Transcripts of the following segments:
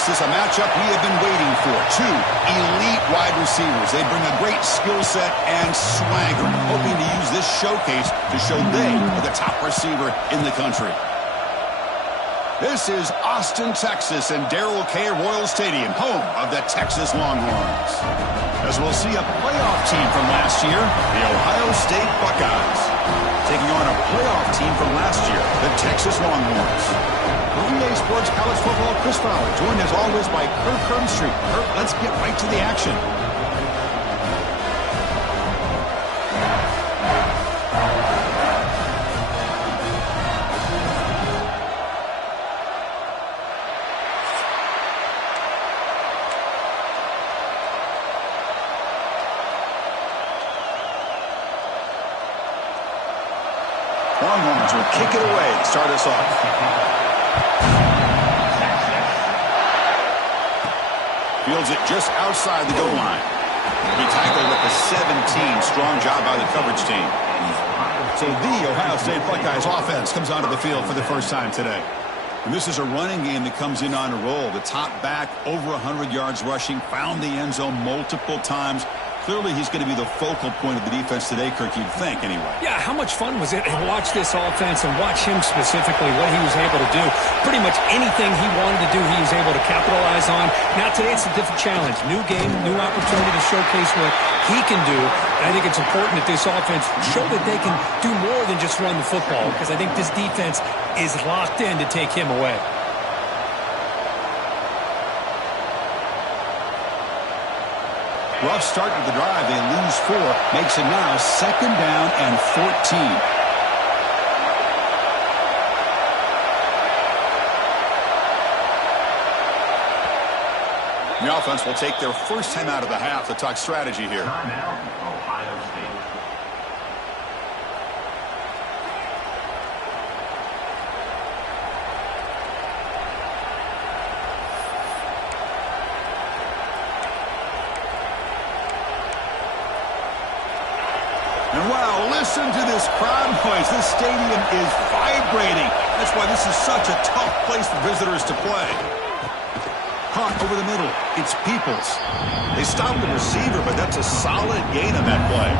This is a matchup we have been waiting for. Two elite wide receivers. They bring a great skill set and swagger, hoping to use this showcase to show they are the top receiver in the country. This is Austin, Texas, and Darrell K. Royal Stadium, home of the Texas Longhorns. As we'll see a playoff team from last year, the Ohio State Buckeyes, taking on a playoff team from last year, the Texas Longhorns. For EA Sports College Football, Chris Fowler, joined as always by Kirk Herbstreit. Kirk, let's get right to the action. Longhorns will kick it away to start us off. Fields it just outside the goal line. He tackled at the 17. Strong job by the coverage team. So the Ohio State Buckeyes offense comes onto the field for the first time today. And this is a running game that comes in on a roll. The top back, over 100 yards rushing, found the end zone multiple times. Clearly, he's going to be the focal point of the defense today, Kirk, you'd think, anyway. Yeah, how much fun was it to watch this offense and watch him specifically, what he was able to do. Pretty much anything he wanted to do, he was able to capitalize on. Now, today, it's a different challenge. New game, new opportunity to showcase what he can do. And I think it's important that this offense show that they can do more than just run the football, because I think this defense is locked in to take him away. Rough start to the drive. They lose 4. Makes it now 2nd down and 14. The offense will take their first time out of the half to talk strategy here. Ohio State. And wow, listen to this crowd noise. This stadium is vibrating. That's why this is such a tough place for visitors to play. Caught over the middle. It's Peoples. They stopped the receiver, but that's a solid gain on that play.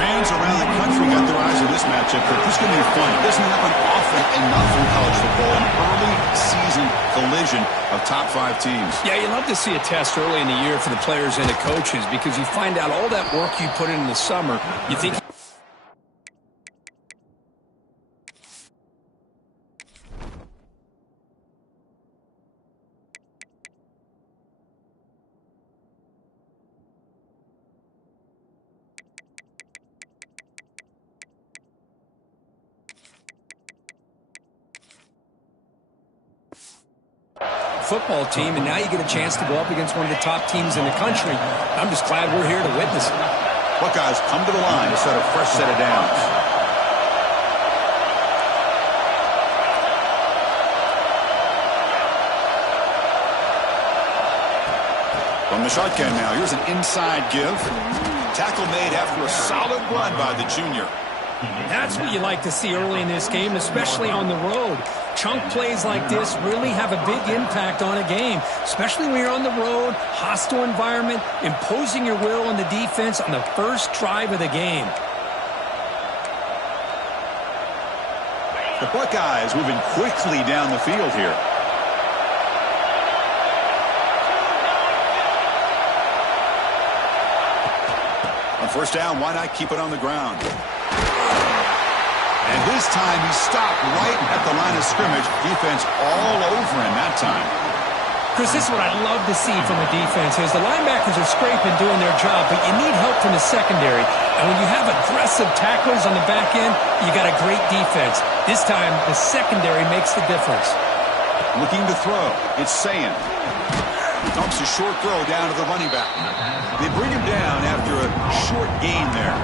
Fans around the country got their eyes on this matchup, but this is going to be fun. It doesn't happen often enough in college football. An early season collision of top 5 teams. Yeah, you love to see a test early in the year for the players and the coaches, because you find out all that work you put in the summer. You think football team, and now you get a chance to go up against one of the top teams in the country. I'm just glad we're here to witness it. Buckeyes come to the line to set a fresh set of downs. From the shotgun now, here's an inside give. Tackle made after a solid run by the junior. That's what you like to see early in this game, especially on the road. Chunk plays like this really have a big impact on a game, especially when you're on the road, hostile environment, imposing your will on the defense on the first drive of the game. The Buckeyes moving quickly down the field here. On first down, why not keep it on the ground? And this time he stopped right at the line of scrimmage. Defense all over him that time. Chris, this is what I love to see from a defense is the linebackers are scraping, doing their job, but you need help from the secondary. And when you have aggressive tacklers on the back end, you got a great defense. This time, the secondary makes the difference. Looking to throw. It's Sayin. Dumps a short throw down to the running back. They bring him down after a short gain there.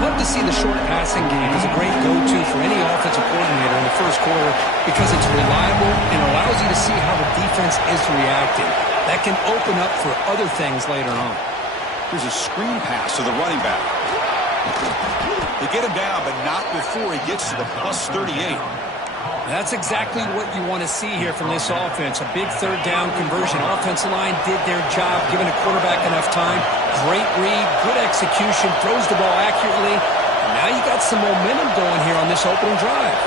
Love to see the short passing game as a great go-to for any offensive coordinator in the first quarter because it's reliable and allows you to see how the defense is reacting. That can open up for other things later on. Here's a screen pass to the running back. They get him down, but not before he gets to the +38. That's exactly what you want to see here from this offense. A big third down conversion. Offensive line did their job, giving the quarterback enough time. Great read, good execution, throws the ball accurately. And now you got some momentum going here on this opening drive.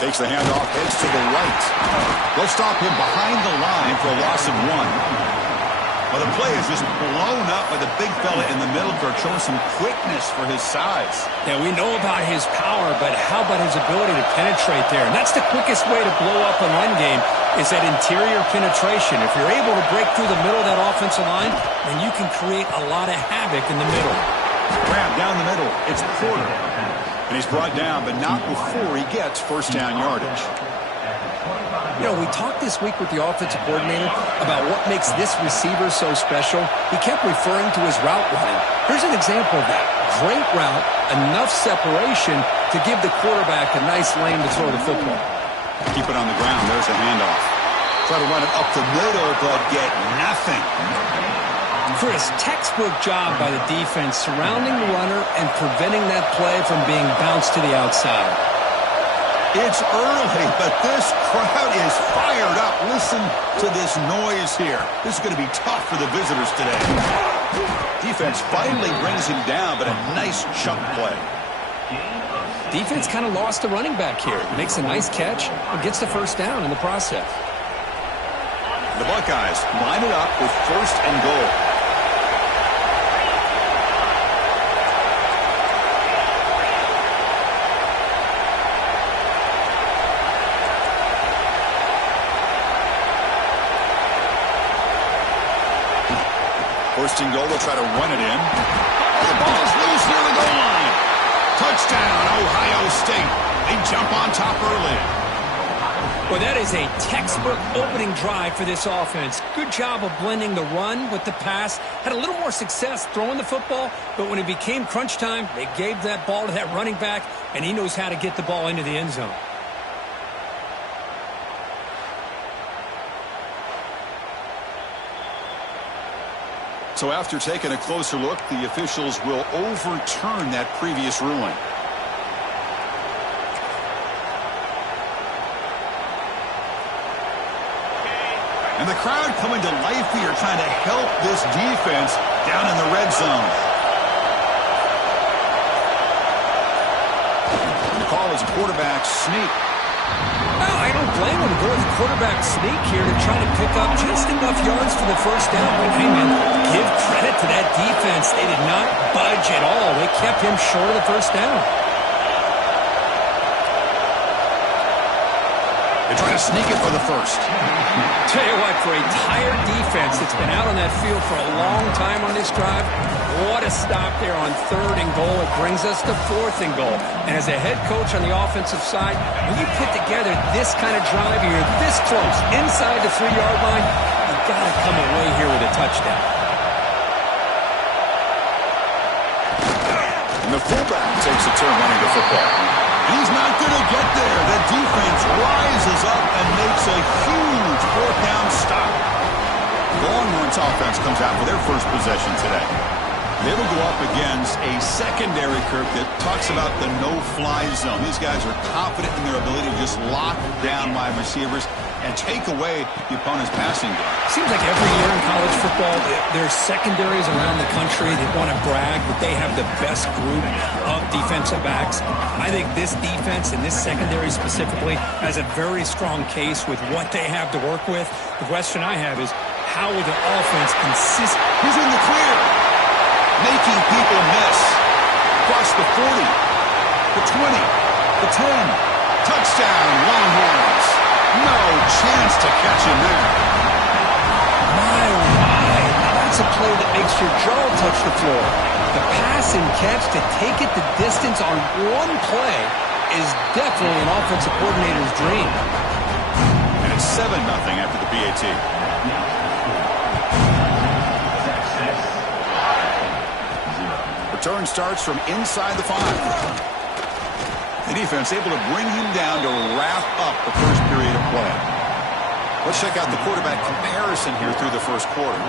Takes the handoff, heads to the right. They'll stop him behind the line for a loss of 1. Well, the play is just blown up by the big fella in the middle, Kirk, showing some quickness for his size. Yeah, we know about his power, but how about his ability to penetrate there? And that's the quickest way to blow up a run game, is that interior penetration. If you're able to break through the middle of that offensive line, then you can create a lot of havoc in the middle. Grab down the middle. It's Porter. And he's brought down, but not before he gets first down yardage. You know, we talked this week with the offensive coordinator about what makes this receiver so special. He kept referring to his route running. Here's an example of that. Great route, enough separation to give the quarterback a nice lane to throw the football. Keep it on the ground. There's a handoff. Try to run it up the middle, but get nothing. Chris, textbook job by the defense surrounding the runner and preventing that play from being bounced to the outside. It's early, but this crowd is fired up. Listen to this noise here. This is going to be tough for the visitors today. Defense finally brings him down, but a nice chunk play. Defense kind of lost the running back here. Makes a nice catch and gets the first down in the process. The Buckeyes line it up with first and goal. First and goal, they'll try to run it in. Oh, the ball is loose near the goal line. Touchdown, Ohio State. They jump on top early. Well, that is a textbook opening drive for this offense. Good job of blending the run with the pass. Had a little more success throwing the football, but when it became crunch time, they gave that ball to that running back, and he knows how to get the ball into the end zone. So after taking a closer look, the officials will overturn that previous ruling. And the crowd coming to life here, trying to help this defense down in the red zone. The call is a quarterback sneak. Well, I don't blame him to go with the quarterback sneak here to try to pick up just enough yards for the first down. But hey, man, give credit to that defense. They did not budge at all. They kept him short of the first down. They try to sneak it for the first. Tell you what, for a tired defense that's been out on that field for a long time on this drive, what a stop there on third and goal. It brings us to fourth and goal. And as a head coach on the offensive side, when you put together this kind of drive, you're this close, inside the 3-yard line, you've got to come away here with a touchdown. And the fullback takes a turn running the football. He's not going to get there. The defense rises up and makes a huge fourth-down stop. The Longhorns offense comes out for their first possession today. They will go up against a secondary, Kirk, that talks about the no-fly zone. These guys are confident in their ability to just lock down wide receivers and take away the opponent's passing game. Seems like every year in college football, there's secondaries around the country that want to brag that they have the best group of defensive backs. I think this defense and this secondary specifically has a very strong case with what they have to work with. The question I have is, how will the offense consist? He's in the clear, making people miss. Across the 40, the 20, the 10. Touchdown, Longhorns. No chance to catch him there. My, oh my. Now that's a play that makes your jaw touch the floor. The pass and catch to take it the distance on one play is definitely an offensive coordinator's dream. And it's 7-0 after the PAT. Return starts from inside the 5. The defense able to bring him down to wrap up the first period of play. Let's check out the quarterback comparison here through the first quarter.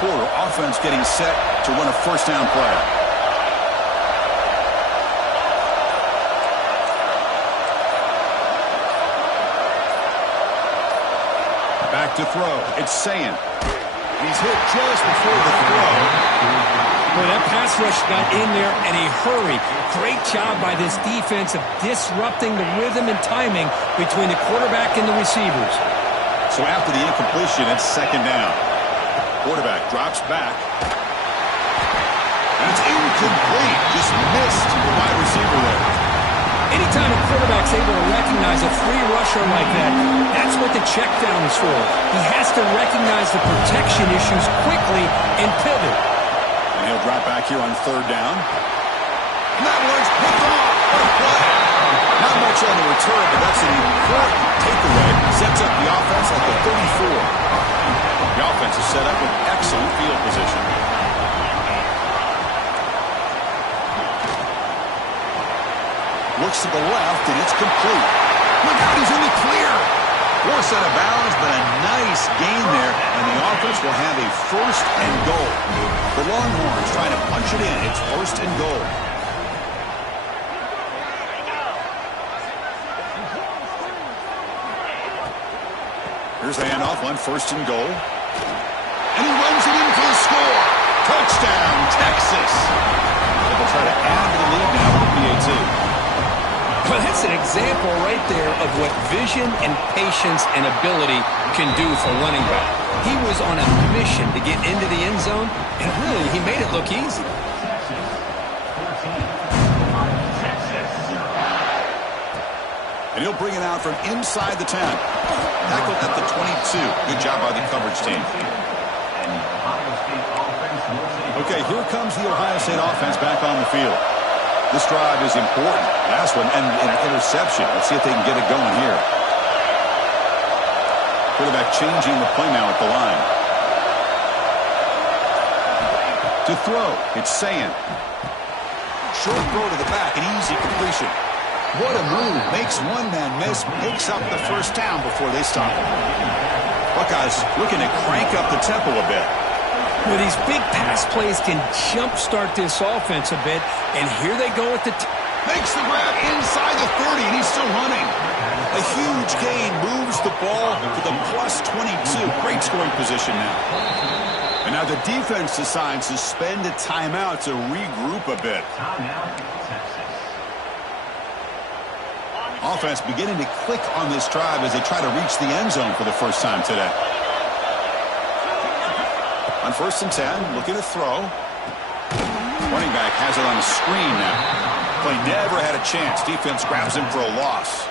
quarter. Offense getting set to run a first down play. Back to throw. It's Sayin. He's hit just before the throw. Boy, that pass rush got in there in a hurry. Great job by this defense of disrupting the rhythm and timing between the quarterback and the receivers. So after the incompletion, it's second down. Quarterback drops back. And it's incomplete. Just missed the wide receiver there. Anytime a quarterback's able to recognize a free rusher like that, that's what the check down is for. He has to recognize the protection issues quickly and pivot. And he'll drop back here on third down. And that one's picked off. What a play. Not much on the return, but that's an important takeaway. Sets up the offense at the 34. The offense is set up with excellent field position. Looks to the left, and it's complete. Look out, he's in the clear. Forced out of bounds, but a nice gain there, and the offense will have a first and goal. The Longhorns trying to punch it in. It's first and goal. Here's the handoff on first and goal. And he runs it in for the score. Touchdown, Texas. They'll try to add to the lead now with the PAT. Well, that's an example right there of what vision and patience and ability can do for running back. He was on a mission to get into the end zone, and really, he made it look easy. And he'll bring it out from inside the 10. Tackled at the 22. Good job by the coverage team. Okay, here comes the Ohio State offense back on the field. This drive is important. Last one, and an interception. Let's see if they can get it going here. Quarterback changing the play now at the line. To throw, it's Sayin. Short throw to the back, an easy completion. What a move. Makes one man miss, picks up the first down before they stop him. Buckeyes looking to crank up the tempo a bit. Well, these big pass plays can jumpstart this offense a bit, and here they go at the makes the grab inside the 30, and he's still running. A huge gain moves the ball to the plus 22. Great scoring position now. And now the defense decides to spend a timeout to regroup a bit. Offense beginning to click on this drive as they try to reach the end zone for the first time today. On first and 10, looking to throw. Running back has it on the screen now. Play never had a chance. Defense grabs him for a loss.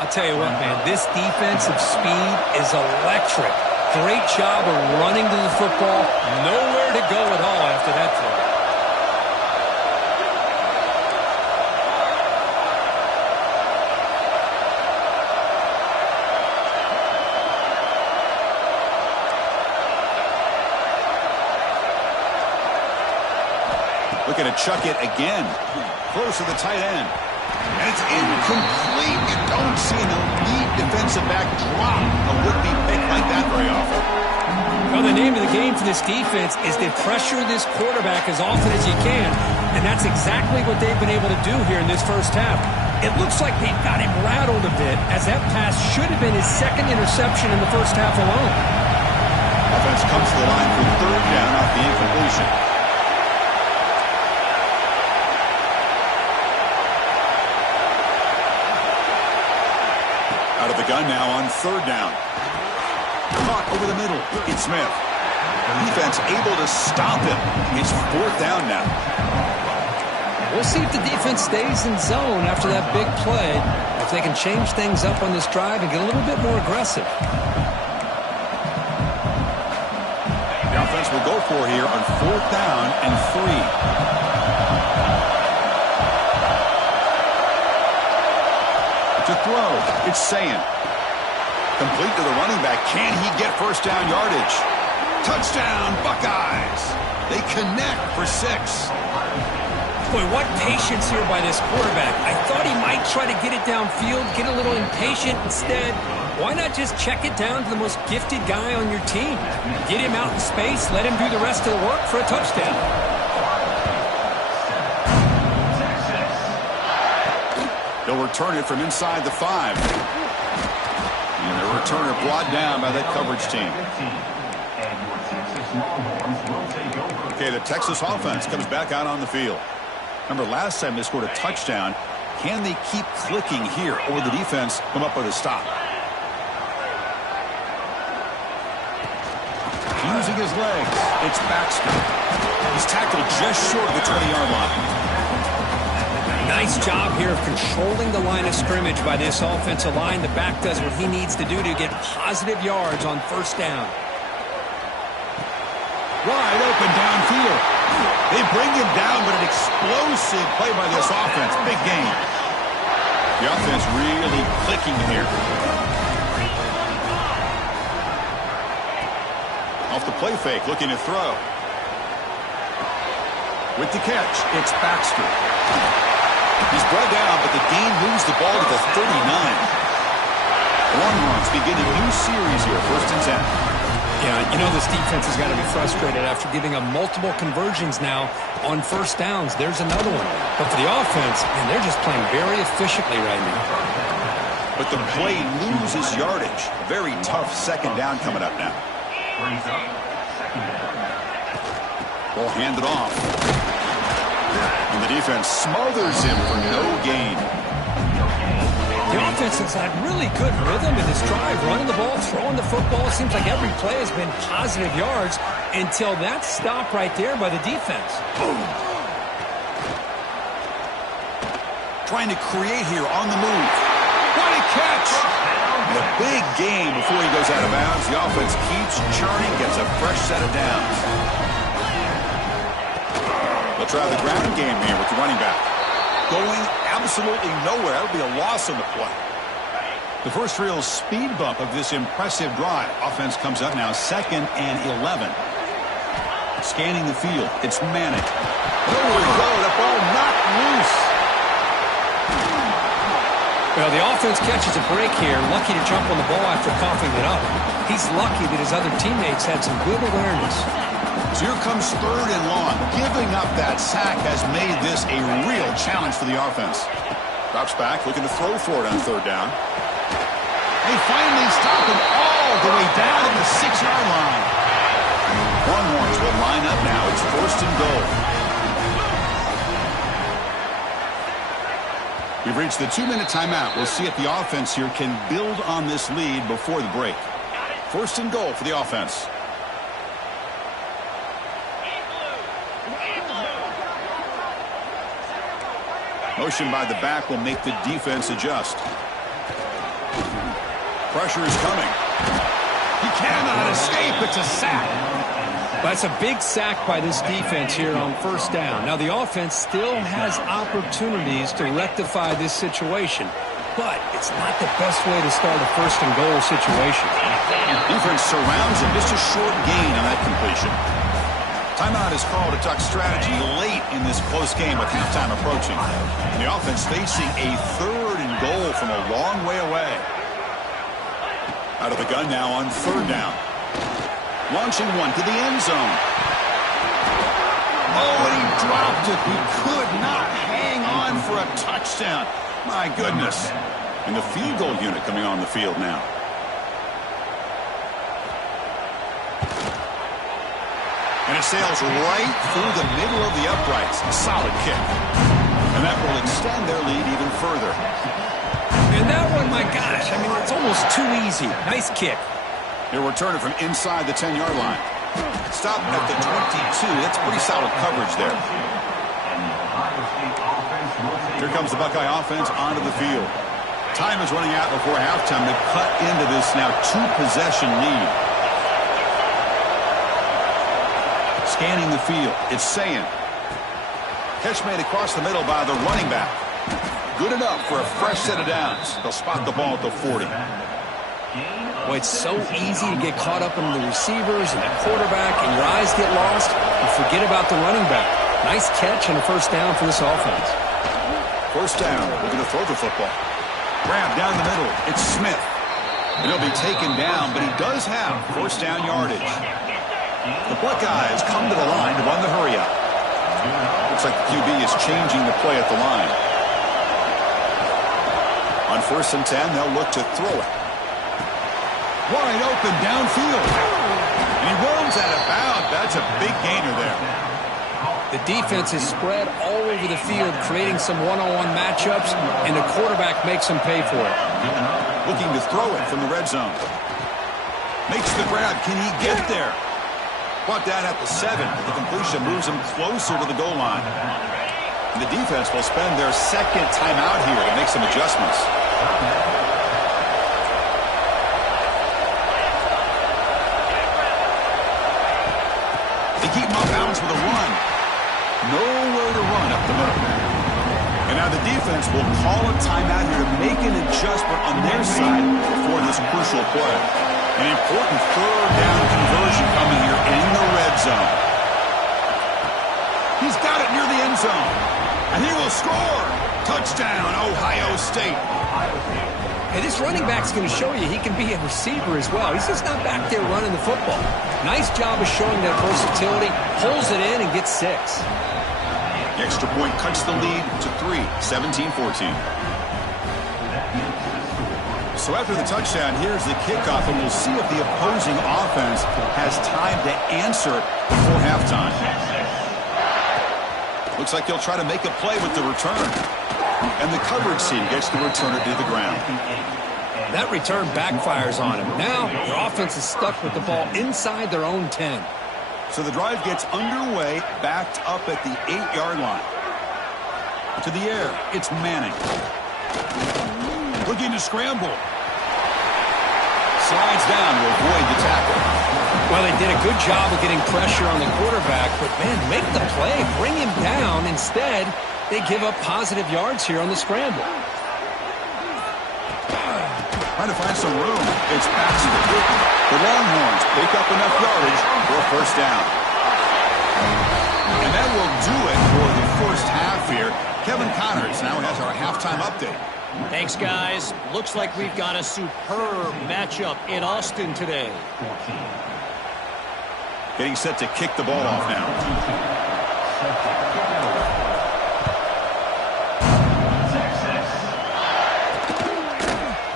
I'll tell you what, man, this defensive speed is electric. Great job of running to the football. Nowhere to go at all after that throw. Looking to chuck it again. Close to the tight end. And it's incomplete. You don't see an elite defensive back drop a would-be pick like that very often. Well, the name of the game for this defense is to pressure this quarterback as often as you can, and that's exactly what they've been able to do here in this first half. It looks like they've got him rattled a bit, as that pass should have been his second interception in the first half alone. Offense comes to the line for third down off the incompletion. Out of the gun now on third down. Caught over the middle. It's Smith. Defense able to stop him. It's fourth down now. We'll see if the defense stays in zone after that big play. If they can change things up on this drive and get a little bit more aggressive. The offense will go for here on fourth down and 3. To throw, it's Sayin. Complete to the running back. Can he get first down yardage? Touchdown, Buckeyes. They connect for 6. Boy, what patience here by this quarterback. I thought he might try to get it downfield, get a little impatient. Instead, Why not just check it down to the most gifted guy on your team? Get him out in space, let him do the rest of the work for a touchdown. They'll return it from inside the 5. And the returner brought down by that coverage team. Okay, the Texas offense comes back out on the field. Remember, last time they scored a touchdown. Can they keep clicking here, or will the defense come up with a stop? Using his legs, it's Baxter. He's tackled just short of the 20-yard line. Nice job here of controlling the line of scrimmage by this offensive line. The back does what he needs to do to get positive yards on first down. Wide open downfield. They bring him down, but an explosive play by this offense. Big game. The offense really clicking here. Off the play fake, looking to throw. With the catch, it's Baxter. He's brought down, but the gain moves the ball to the 39. Longhorns begin a new series here, 1st and 10. Yeah, you know this defense has got to be frustrated after giving up multiple conversions now on first downs. There's another one. But for the offense, man, they're just playing very efficiently right now. But the play loses yardage. Very tough second down coming up now. Ball handed off. And the defense smothers him for no gain. The offense has had really good rhythm in this drive, running the ball, throwing the football. It seems like every play has been positive yards until that stop right there by the defense. Boom. Trying to create here on the move. What a catch! And a big game before he goes out of bounds. The offense keeps churning, gets a fresh set of downs. They'll try the ground game here with the running back. Going absolutely nowhere. That'll be a loss on the play. The first real speed bump of this impressive drive. Offense comes up now 2nd and 11. Scanning the field. It's Manic. There we go. The ball knocked loose. Well, the offense catches a break here. Lucky to jump on the ball after coughing it up. He's lucky that his other teammates had some good awareness. So here comes 3rd and long. Giving up that sack has made this a real challenge for the offense. Drops back, looking to throw for it on 3rd down. They finally stop him all the way down at the 6-yard line. Longhorns will line up now. It's 1st and goal. We've reached the 2-minute timeout. We'll see if the offense here can build on this lead before the break. 1st and goal for the offense. Motion by the back will make the defense adjust. Pressure is coming. He cannot escape. It's a sack. That's a big sack by this defense here on first down. Now, the offense still has opportunities to rectify this situation, but it's not the best way to start a 1st and goal situation. Defense surrounds him. Just a short gain on that completion. Timeout is called to talk strategy late in this close game with halftime approaching. And the offense facing a 3rd and goal from a long way away. Out of the gun now on 3rd down. Launching one to the end zone. Oh, and he dropped it. He could not hang on for a touchdown. My goodness. And the field goal unit coming on the field now. And it sails right through the middle of the uprights. A solid kick. And that will extend their lead even further. And that one, my gosh, I mean, it's almost too easy. Nice kick. They'll return it from inside the 10-yard line. Stop at the 22. That's pretty solid coverage there. Here comes the Buckeye offense onto the field. Time is running out before halftime to cut into this now 2-possession lead. Scanning the field. It's Sayin. Catch made across the middle by the running back. Good enough for a fresh set of downs. They'll spot the ball at the 40. Well, it's so easy to get caught up in the receivers and the quarterback, and your eyes get lost. You forget about the running back. Nice catch and a 1st down for this offense. 1st down. We're going to throw the football. Grab down the middle. It's Smith. And he'll be taken down, but he does have first down yardage. The Buckeyes come to the line to run the hurry-up. Looks like the QB is changing the play at the line. On 1st and 10, they'll look to throw it. Wide open downfield. And he rolls out of bounds. That's a big gainer there. The defense is spread all over the field, creating some one-on-one matchups, and the quarterback makes them pay for it. Looking to throw it from the red zone. Makes the grab. Can he get there? Brought down at the 7, but the completion moves him closer to the goal line. And the defense will spend their second timeout here to make some adjustments. They keep him off balance with a run. Nowhere to run up the middle. And now the defense will call a timeout here to make an adjustment on their side for this crucial play. An important 3rd down conversion coming here in the red zone. He's got it near the end zone. And he will score. Touchdown, Ohio State. Hey, this running back's going to show you he can be a receiver as well. He's just not back there running the football. Nice job of showing that versatility. Pulls it in and gets 6. The extra point cuts the lead to 3, 17-14. So after the touchdown, here's the kickoff, and we'll see if the opposing offense has time to answer before halftime. Looks like he'll try to make a play with the return. And the coverage team gets the returner to the ground. That return backfires on him. Now, their offense is stuck with the ball inside their own 10. So the drive gets underway, backed up at the 8-yard line. To the air, it's Manning. Looking to scramble. Slides down to avoid the tackle. Well, they did a good job of getting pressure on the quarterback, but, man, make the play, bring him down. Instead, they give up positive yards here on the scramble. Trying to find some room. It's Baxter. The Longhorns pick up enough yardage for a first down. And that will do it for the first half here. Kevin Connors now has our halftime update. Thanks, guys. Looks like we've got a superb matchup in Austin today. Getting set to kick the ball off now.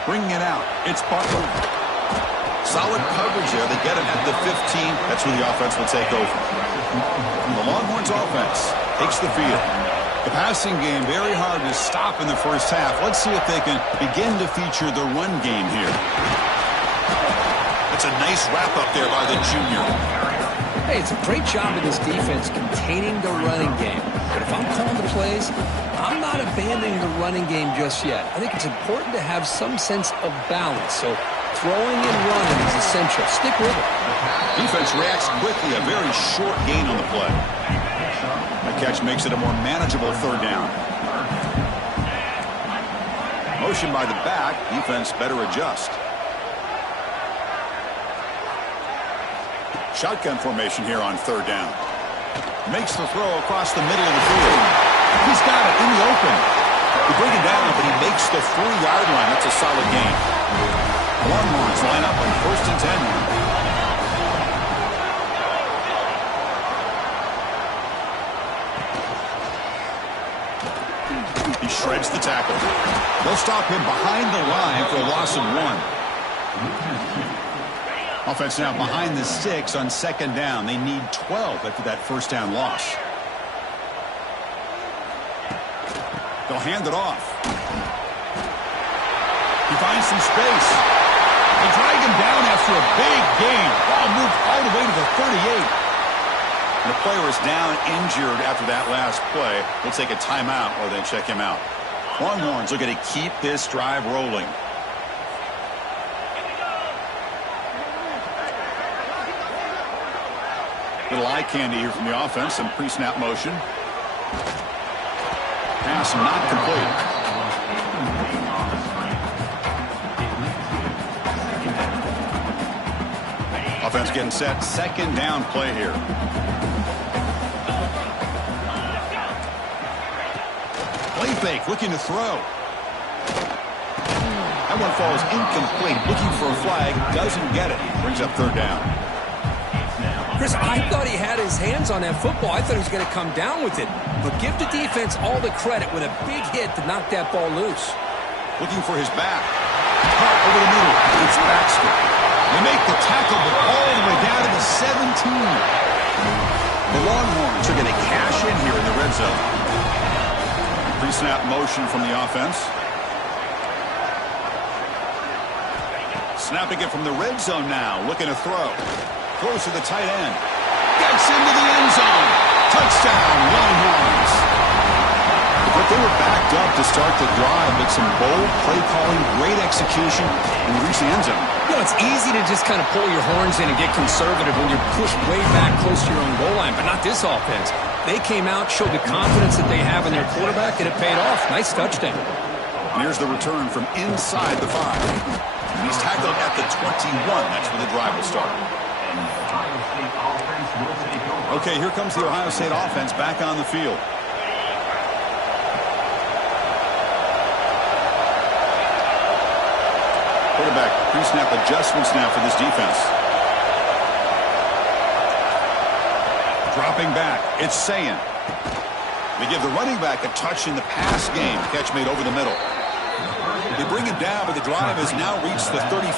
Bringing it out. It's Butler. Solid coverage there. They get him at the 15. That's where the offense will take over. The Longhorns offense takes the field. The passing game very hard to stop in the first half. Let's see if they can begin to feature the run game here. That's a nice wrap-up there by the junior. Hey, it's a great job of this defense containing the running game. But if I'm calling the plays, I'm not abandoning the running game just yet. I think it's important to have some sense of balance. So throwing and running is essential. Stick with it. Defense reacts quickly. A very short gain on the play. The catch makes it a more manageable 3rd down. Motion by the back. Defense better adjust. Shotgun formation here on 3rd down. Makes the throw across the middle of the field. He's got it in the open. They bring it down, but he makes the 3-yard line. That's a solid gain. Longhorns line up on 1st and 10. He shreds the tackle. They'll stop him behind the line for a loss of 1. Offense now behind the 6 on 2nd down. They need 12 after that first down loss. They'll hand it off. He finds some space. They drag him down after a big gain. Ball moved all the way to the 38. The player is down injured after that last play. We'll take a timeout or then check him out. Longhorns looking to keep this drive rolling. Little eye candy here from the offense. Some pre-snap motion. Pass not complete. Offense getting set. 2nd down play here. Play fake, looking to throw. That one falls incomplete. Looking for a flag. Doesn't get it. Brings up third down. Chris, I thought he had his hands on that football. I thought he was going to come down with it. But give the defense all the credit with a big hit to knock that ball loose. Looking for his back. Caught over the middle. It's Baxter. They make the tackle, but all the way down to the 17. The Longhorns are going to cash in here in the red zone. Pre-snap motion from the offense. Snapping it from the red zone now. Looking to throw. Throws to the tight end. Gets into the end zone. Touchdown, Longhorns. But they were backed up to start the drive, but some bold play calling, great execution, and reach the end zone. You know, it's easy to just kind of pull your horns in and get conservative when you're pushed way back close to your own goal line, but not this offense. They came out, showed the confidence that they have in their quarterback, and it paid off. Nice touchdown. And here's the return from inside the 5. And he's tackled at the 21. That's where the drive will start. Okay, here comes the Ohio State offense back on the field. Quarterback pre-snap adjustments now for this defense. Dropping back, it's Sayin. They give the running back a touch in the pass game. Catch made over the middle. They bring it down, but the drive has now reached the 35.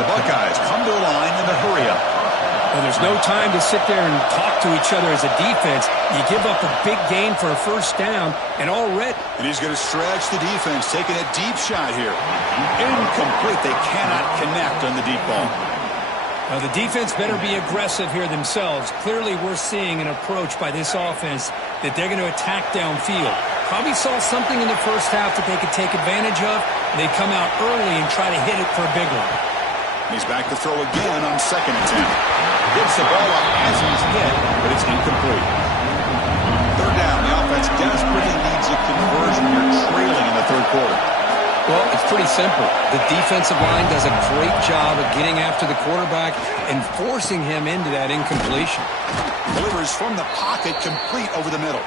The Buckeyes come to the line in a hurry up. Well, there's no time to sit there and talk to each other as a defense. You give up a big gain for a first down, and already... And he's going to stretch the defense, taking a deep shot here. Incomplete. They cannot connect on the deep ball. Now, the defense better be aggressive here themselves. Clearly, we're seeing an approach by this offense that they're going to attack downfield. Probably saw something in the first half that they could take advantage of. They come out early and try to hit it for a big one. He's back to throw again on second attempt. Gets the ball up as he's hit, but it's incomplete. Third down. The offense desperately needs a conversion. You're trailing in the third quarter. Well, it's pretty simple. The defensive line does a great job of getting after the quarterback and forcing him into that incompletion. Delivers from the pocket, complete over the middle.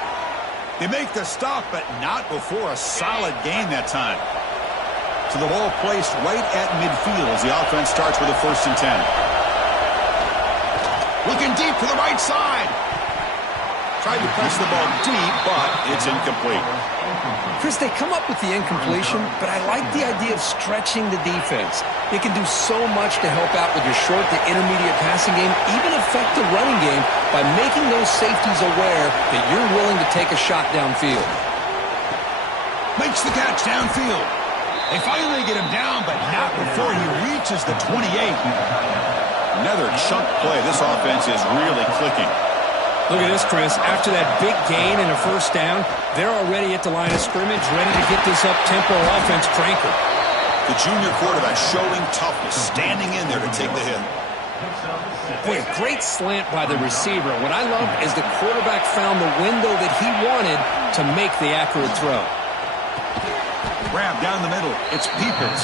They make the stop, but not before a solid gain that time. To the ball placed right at midfield as the offense starts with a 1st and 10. Looking deep to the right side. Tried to press the ball deep, but it's incomplete. Chris, they come up with the incompletion, but I like the idea of stretching the defense. It can do so much to help out with your short to intermediate passing game, even affect the running game by making those safeties aware that you're willing to take a shot downfield. Makes the catch downfield. They finally get him down, but not before he reaches the 28. Another chunk play. This offense is really clicking. Look at this, Chris. After that big gain and a first down, they're already at the line of scrimmage, ready to get this up-tempo offense cranking. The junior quarterback showing toughness, standing in there to take the hit. Boy, a great slant by the receiver. What I love is the quarterback found the window that he wanted to make the accurate throw. Grab down the middle. It's Peoples.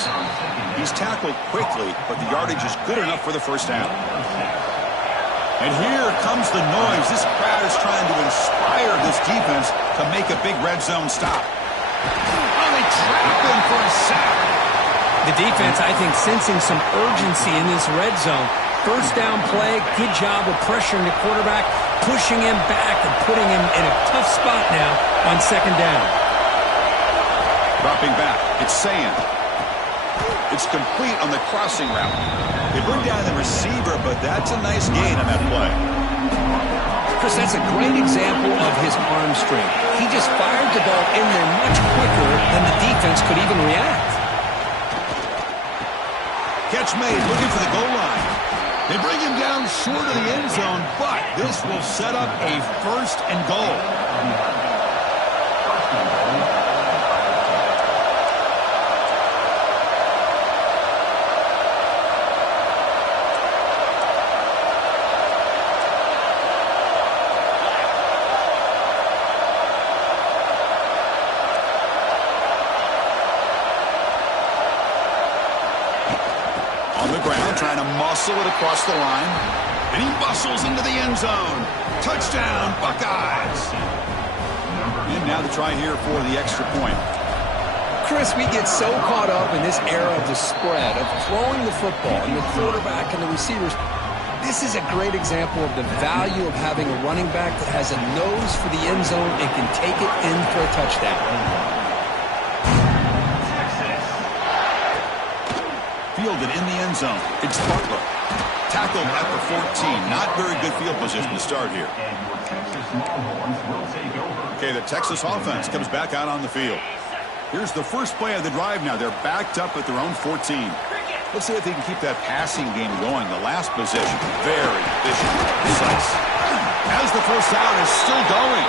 He's tackled quickly, but the yardage is good enough for the first down. And here comes the noise. This crowd is trying to inspire this defense to make a big red zone stop. Oh, they trap him for a sack. The defense, I think, sensing some urgency in this red zone. First down play, good job of pressuring the quarterback, pushing him back and putting him in a tough spot now on second down. Dropping back, it's Sayin. It's complete on the crossing route. They bring down the receiver, but that's a nice gain on that play. Chris, that's a great example of his arm strength. He just fired the ball in there much quicker than the defense could even react. Catch made, looking for the goal line. They bring him down short of the end zone, but this will set up a 1st and goal. Muscle it across the line, and he muscles into the end zone. Touchdown, Buckeyes. And now the try here for the extra point. Chris, we get so caught up in this era of the spread, of throwing the football and the quarterback and the receivers. This is a great example of the value of having a running back that has a nose for the end zone and can take it in for a touchdown. Fielded in the end zone. It's Butler. Tackled at the 14. Not very good field position to start here. Okay, the Texas offense comes back out on the field. Here's the first play of the drive now. They're backed up at their own 14. Let's see if they can keep that passing game going. The last possession, very efficient, precise. As the first down is still going.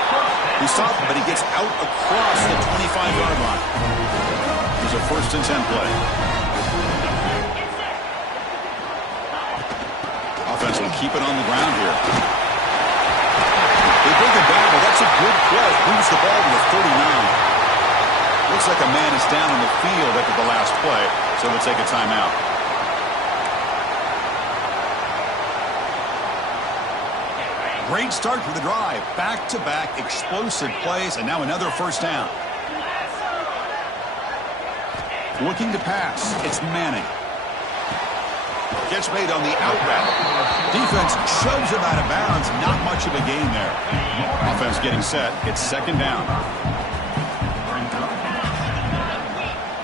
He stopped, but he gets out across the 25-yard line. There's a 1st and 10 play. Offense will keep it on the ground here. They bring it down, but that's a good play. Moves the ball to the 39. Looks like a man is down on the field after the last play, so we'll take a timeout. Great start for the drive. Back-to-back explosive plays, and now another first down. Looking to pass. It's Manning. Catch made on the out route. Defense shoves him out of bounds. Not much of a gain there. Offense getting set. It's 2nd down.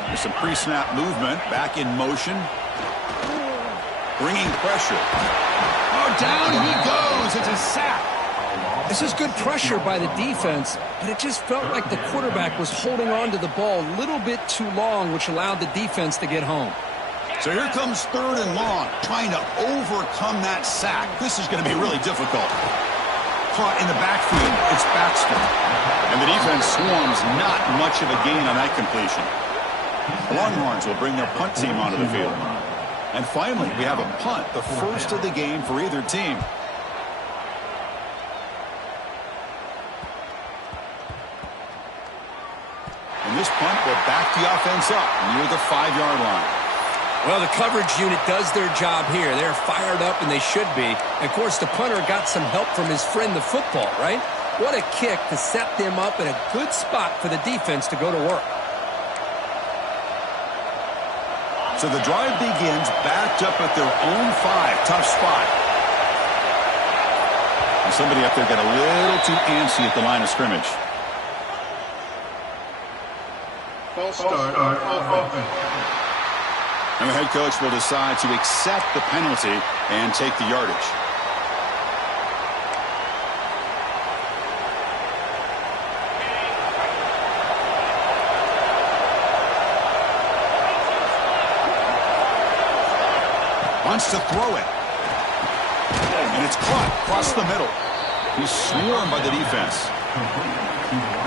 There's some pre-snap movement. Back in motion. Bringing pressure. Oh, down he goes. It's a sack. This is good pressure by the defense, but it just felt like the quarterback was holding on to the ball a little bit too long, which allowed the defense to get home. So here comes 3rd and long, trying to overcome that sack. This is going to be really difficult. Caught in the backfield. It's Baxter. And the defense swarms. Not much of a gain on that completion. Longhorns will bring their punt team onto the field. And finally, we have a punt, the first of the game for either team. And this punt will back the offense up near the 5-yard line. Well, the coverage unit does their job here. They're fired up, and they should be. And of course, the punter got some help from his friend, the football, right? What a kick to set them up in a good spot for the defense to go to work. So the drive begins backed up at their own 5. Tough spot. And somebody up there got a little too antsy at the line of scrimmage. False start on offense. And the head coach will decide to accept the penalty and take the yardage. Wants to throw it. And it's caught across the middle. He's swarmed by the defense.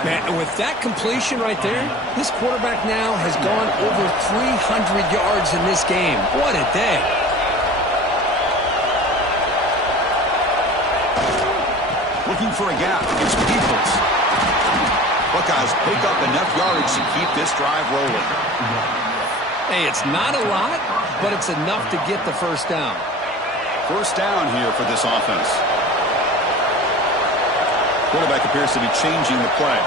Man, with that completion right there, this quarterback now has gone over 300 yards in this game. What a day. Looking for a gap. It's Peoples. Buckeyes pick up enough yardage to keep this drive rolling. Hey, it's not a lot, but it's enough to get the first down. First down here for this offense. Quarterback appears to be changing the play.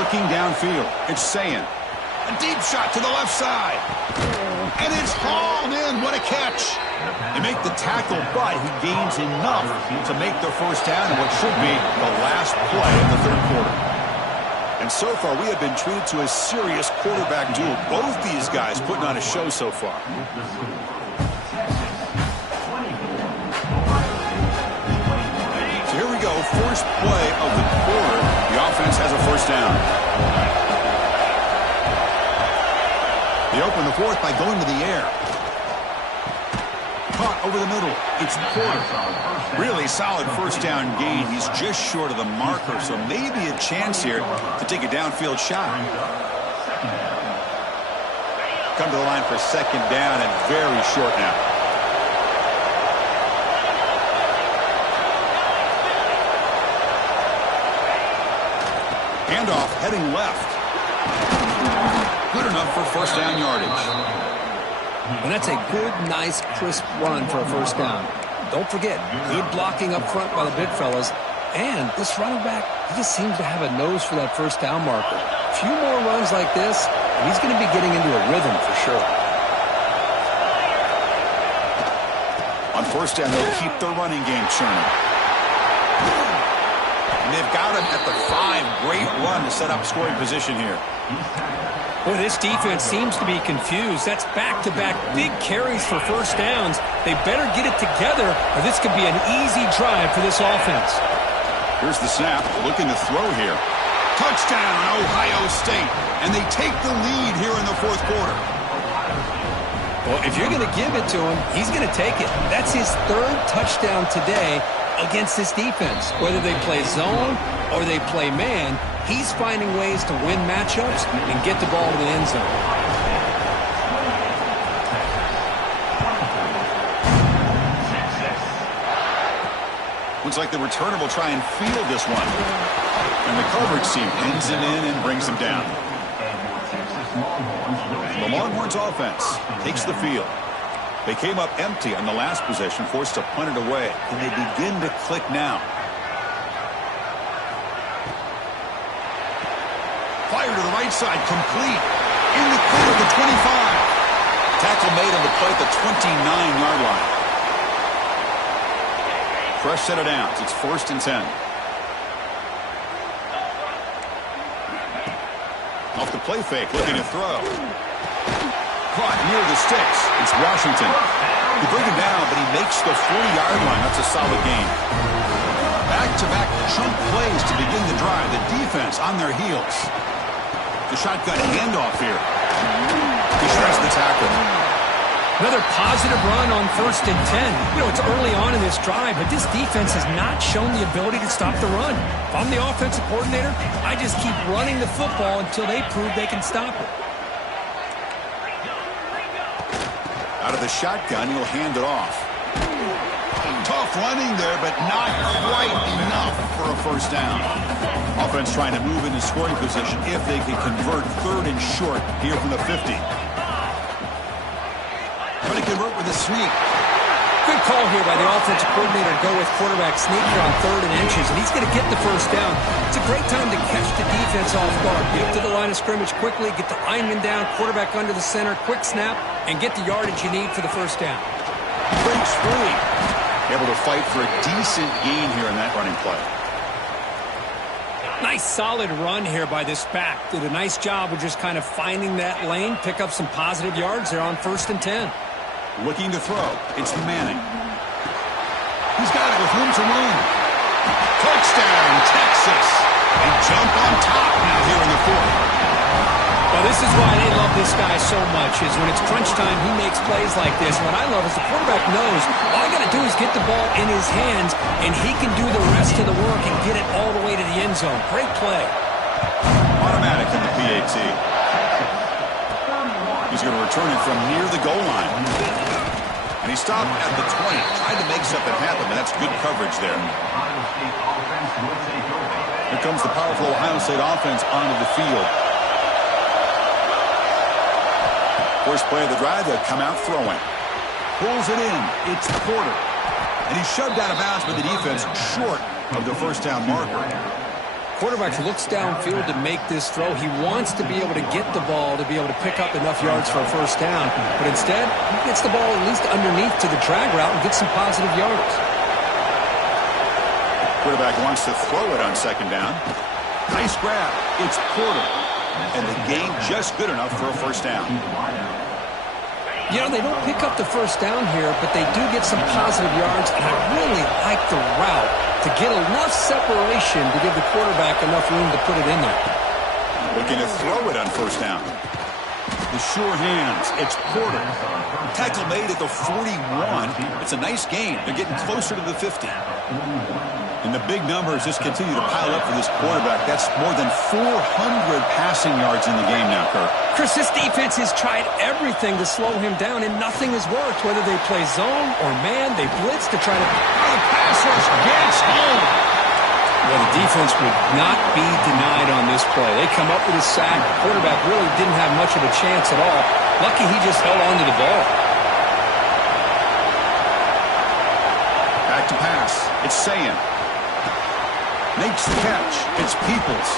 Looking downfield. It's Sayin. A deep shot to the left side. And it's hauled in. What a catch. They make the tackle, but he gains enough to make the first down in what should be the last play of the 3rd quarter. And so far, we have been treated to a serious quarterback duel. Both these guys putting on a show so far. Here we go, first play of the quarter. The offense has a first down. They open the 4th by going to the air. Caught over the middle. It's Porter. Really solid first down gain. He's just short of the marker, so maybe a chance here to take a downfield shot. Come to the line for 2nd down and very short now. Handoff heading left. Good enough for first down yardage. And that's a good, nice, crisp run for a first down. Don't forget, good blocking up front by the big fellas. And this running back, he just seems to have a nose for that first down marker. few more runs like this, and he's going to be getting into a rhythm for sure. On first down, they'll keep the running game churning. And they've got him at the 5. Great run to set up scoring position here. Boy, this defense seems to be confused. That's back-to-back big carries for first downs. They better get it together, or this could be an easy drive for this offense. Here's the snap, looking to throw here. Touchdown, Ohio State. And they take the lead here in the fourth quarter. Well, if you're going to give it to him, he's going to take it. That's his 3rd touchdown today against this defense. Whether they play zone or they play man, he's finding ways to win matchups and get the ball to the end zone. Looks like the returner will try and field this one. And the coverage team pins him in and brings him down. The Longhorns offense takes the field. They came up empty on the last possession, forced to punt it away. And they begin to click now. Fire to the right side, complete. In the clear of the 25. Tackle made on the play at the 29-yard line. Fresh set of downs. It's 1st and 10. Off the play fake, looking to throw. Caught near the sticks. It's Washington. They bring him down, but he makes the 40-yard line. That's a solid gain. Back-to-back chunk plays to begin the drive. The defense on their heels. The shotgun handoff here. He shreds the tackle. Another positive run on 1st and 10. You know, it's early on in this drive, but this defense has not shown the ability to stop the run. If I'm the offensive coordinator, I just keep running the football until they prove they can stop it. Out of the shotgun, he'll hand it off. Tough running there, but not quite enough for a first down. Offense trying to move into scoring position if they can convert 3rd and short here from the 50. Trying to convert with a sneak. Good call here by the offensive coordinator to go with quarterback sneak here on 3rd and inches, and he's going to get the first down. It's a great time to catch the defense off guard. Get to the line of scrimmage quickly, get the lineman down, quarterback under the center, quick snap, and get the yardage you need for the first down. Breaks free. Able to fight for a decent gain here in that running play. Nice solid run here by this back. Did a nice job of just kind of finding that lane, pick up some positive yards there on 1st and 10. Looking to throw. It's Manning. He's got it with room to run. Touchdown, Texas. They jump on top now here in the 4th. Well, this is why they love this guy so much, is when it's crunch time, he makes plays like this. What I love is the quarterback knows all I got to do is get the ball in his hands, and he can do the rest of the work and get it all the way to the end zone. Great play. Automatic in the PAT. He's going to return it from near the goal line. And he stopped at the 20. Tried to make something happen, but that's good coverage there. Here comes the powerful Ohio State offense onto the field. First play of the drive, they'll come out throwing. Pulls it in. It's Porter. And he's shoved out of bounds by the defense short of the first down marker. Quarterback looks downfield to make this throw. He wants to be able to get the ball to be able to pick up enough yards for a first down. But instead, he gets the ball at least underneath to the drag route and gets some positive yards. Quarterback wants to throw it on 2nd down. Nice grab. It's Porter. And the gain just good enough for a first down. You know, they don't pick up the first down here, but they do get some positive yards, and I really like the route to get enough separation to give the quarterback enough room to put it in there. Looking to throw it on first down. The sure hands. It's Porter. Tackle made at the 41. It's a nice gain. They're getting closer to the 50. And the big numbers just continue to pile up for this quarterback. That's more than 400 passing yards in the game now, Kirk. Chris, this defense has tried everything to slow him down, and nothing has worked. Whether they play zone or man, they blitz to try to... Oh, the pass rush gets home. Well, the defense would not be denied on this play. They come up with a sack. The quarterback really didn't have much of a chance at all. Lucky he just held on to the ball. Back to pass. It's Sayin. Makes the catch. It's Peoples.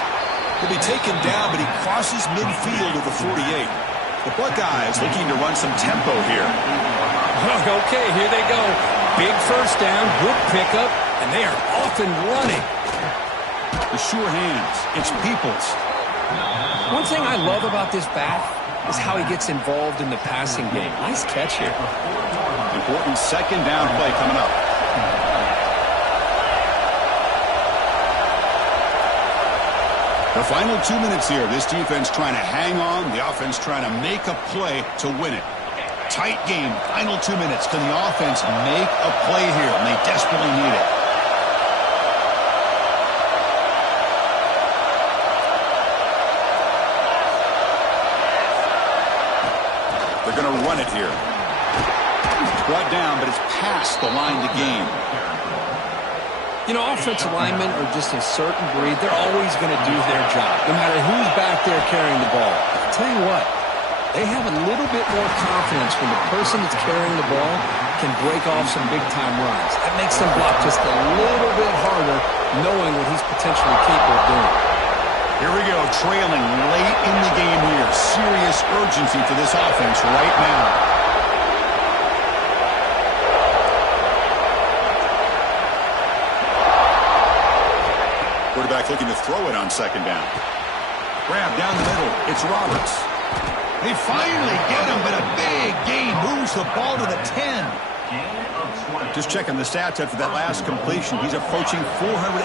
He'll be taken down, but he crosses midfield of the 48. The Buckeyes looking to run some tempo here. Okay, here they go. Big first down, good pickup, and they are off and running. The sure hands. It's Peoples. One thing I love about this back is how he gets involved in the passing game. Nice catch here. Important second down play coming up. The final 2 minutes here. This defense trying to hang on. The offense trying to make a play to win it. Tight game. Final 2 minutes. Can the offense make a play here? And they desperately need it. They're going to run it here. It's brought down, but it's past the line to gain. You know, offensive linemen are just a certain breed. They're always going to do their job, no matter who's back there carrying the ball. I'll tell you what, they have a little bit more confidence when the person that's carrying the ball can break off some big-time runs. That makes them block just a little bit harder, knowing what he's potentially capable of doing. Here we go, trailing late in the game here. Serious urgency for this offense right now. Quarterback looking to throw it on second down. Grab down the middle. It's Roberts. They finally get him, but a big gain moves the ball to the 10. Just checking the stats after that last completion. He's approaching 450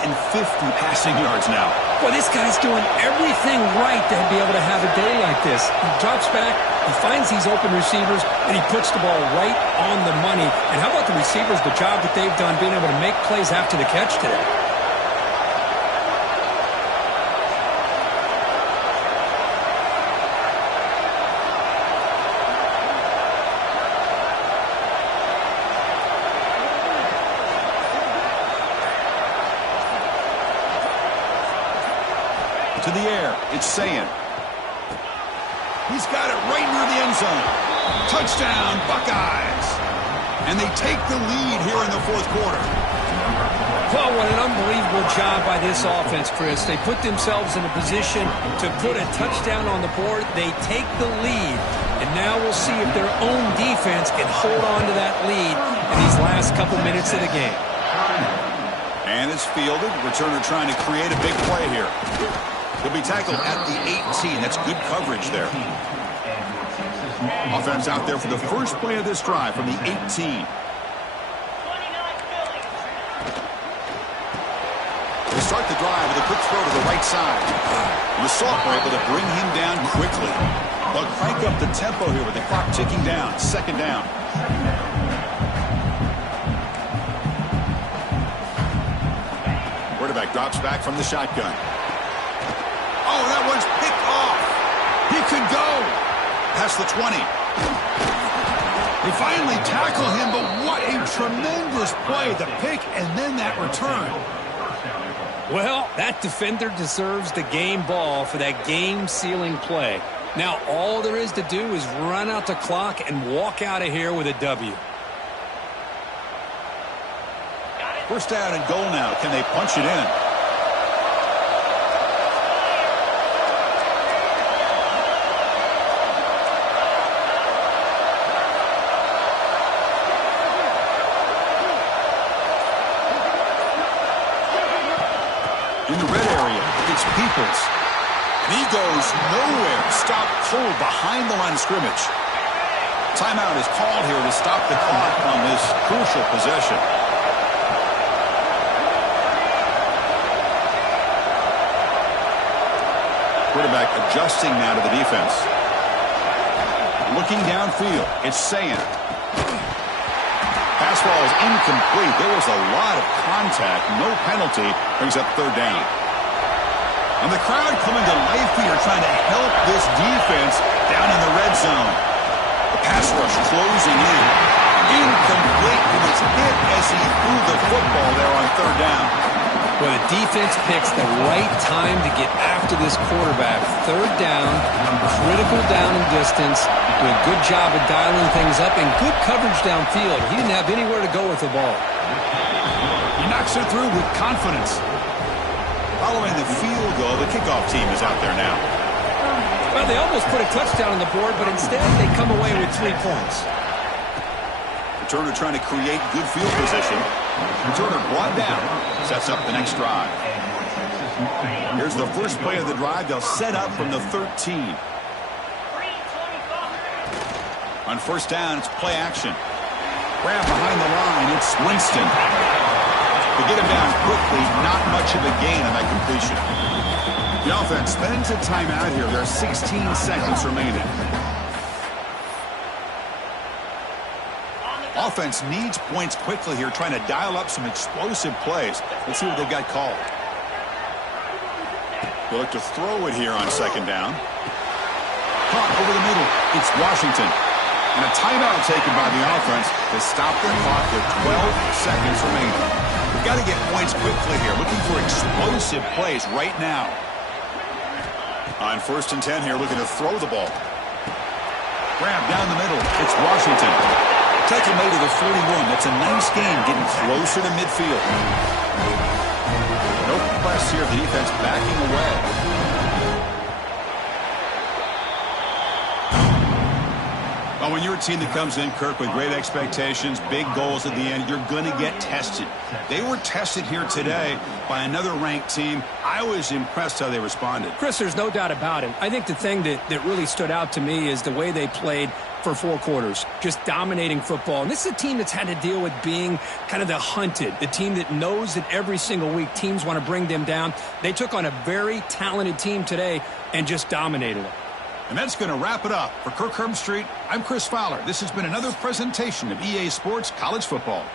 passing yards now. Boy, this guy's doing everything right to be able to have a day like this. He drops back, he finds these open receivers, and he puts the ball right on the money. And how about the receivers, the job that they've done being able to make plays after the catch today? To the air, it's Sayin. He's got it right near the end zone. Touchdown, Buckeyes. And they take the lead here in the fourth quarter. Well, what an unbelievable job by this offense, Chris. They put themselves in a position to put a touchdown on the board. They take the lead. And now we'll see if their own defense can hold on to that lead in these last couple minutes of the game. And it's fielded. Returner trying to create a big play here. He'll be tackled at the 18. That's good coverage there. Offense out there for the first play of this drive from the 18. They start the drive with a quick throw to the right side. The Salt were able to bring him down quickly. They'll crank up the tempo here with the clock ticking down. Second down. Quarterback drops back from the shotgun. Oh, that one's picked off. He could go. Past the 20. They finally tackle him, but what a tremendous play. The pick and then that return. Well, that defender deserves the game ball for that game-sealing play. Now, all there is to do is run out the clock and walk out of here with a W. First down and goal now. Can they punch it in? In the red area, it's Peoples. And he goes nowhere. Stop cold behind the line of scrimmage. Timeout is called here to stop the clock on this crucial possession. Quarterback adjusting now to the defense. Looking downfield, it's Sayin. Pass ball is incomplete. There was a lot of contact. No penalty. Brings up third down. And the crowd coming to life here trying to help this defense down in the red zone. The pass rush closing in. Incomplete. He was hit as he threw the football there on third down. Well, the defense picks the right time to get after this quarterback. Third down, critical down and distance. Do a good job of dialing things up and good coverage downfield. He didn't have anywhere to go with the ball. He knocks it through with confidence. Following the field goal, the kickoff team is out there now. Well, they almost put a touchdown on the board, but instead they come away with 3 points. Returner trying to create good field position. Returner brought down. Sets up the next drive. Here's the first play of the drive. They'll set up from the 13. On first down, it's play action. Grab behind the line. It's Winston. To get him down quickly, not much of a gain on that completion. The offense spends a timeout here. There are 16 seconds remaining. Offense needs points quickly here, trying to dial up some explosive plays. Let's see what they've got called. They'll look to throw it here on second down. Caught over the middle. It's Washington. And a timeout taken by the offense to stop the clock with 12 seconds remaining. We've got to get points quickly here, looking for explosive plays right now. On first and 10 here, looking to throw the ball. Grab down the middle. It's Washington. Take him to the 41. That's a nice game, getting closer to midfield. No press here. The defense backing away. Well, when you're a team that comes in, Kirk, with great expectations, big goals at the end, you're going to get tested. They were tested here today by another ranked team. I was impressed how they responded. Chris, there's no doubt about it. I think the thing that really stood out to me is the way they played for 4 quarters, just dominating football. And this is a team that's had to deal with being kind of the hunted, the team that knows that every single week teams want to bring them down. They took on a very talented team today and just dominated it. And that's going to wrap it up. For Kirk Herbstreit, I'm Chris Fowler. This has been another presentation of EA Sports College Football.